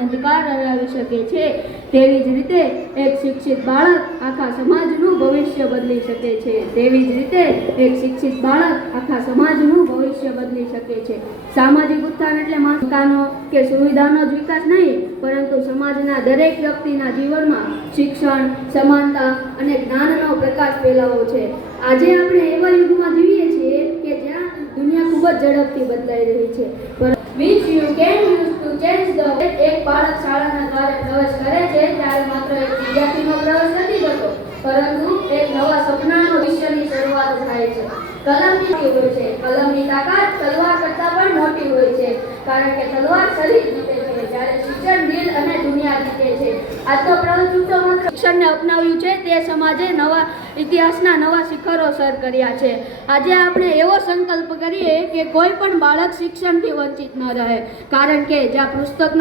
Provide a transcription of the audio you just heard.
અંધકાર હરાવી શકે છે, તેવી જ રીતે એક શિક્ષિત બાળક આખા સમાજનું ભવિષ્ય બદલી શકે છે. તેવી જ રીતે એક શિક્ષિત બાળક આખા સમાજનું ભવિષ્ય બદલી શકે છે. સામાજિક ઉત્થાન એટલે મકાનો કે સુવિધાનો જ વિકાસ નહીં, પરંતુ સમાજના દરેક વ્યક્તિના જીવનમાં શિક્ષણ, સમાનતા અને જ્ઞાનનો પ્રકાશ ફેલાવવો છે. આજે આપણે એવા યુગમાં જીવીએ છીએ કે જ્યાં દુનિયા ખૂબ જ ઝડપથી બદલાઈ રહી છે. Which you can use to change the way. એક બાળક શાળાના દ્વારે પ્રવેશ કરે છે ત્યારે માત્ર એક વિદ્યાર્થીનો પ્રવેશ નથી થતો, પરંતુ એક નવા સપનાનો ભવિષ્યની શરૂઆત થાય છે. કલમની હોય છે, કલમની તાકાત તલવાર કરતાં પણ મોટી હોય છે, કારણ કે તલવાર શરીર જીતે છે, જ્યારે શિક્ષણ દિલ અને દુનિયા જીતે છે. આજનો પ્રવચન માત્ર શિક્ષણને અપનાવ્યું છે, તે સમાજે નવા ઇતિહાસના નવા શિખરો સર કર્યા છે. આજે આપણે એવો સંકલ્પ કરીએ કે કોઈ પણ બાળક શિક્ષણથી વંચિત ન રહે, કારણ કે જ્યાં પુસ્તકનો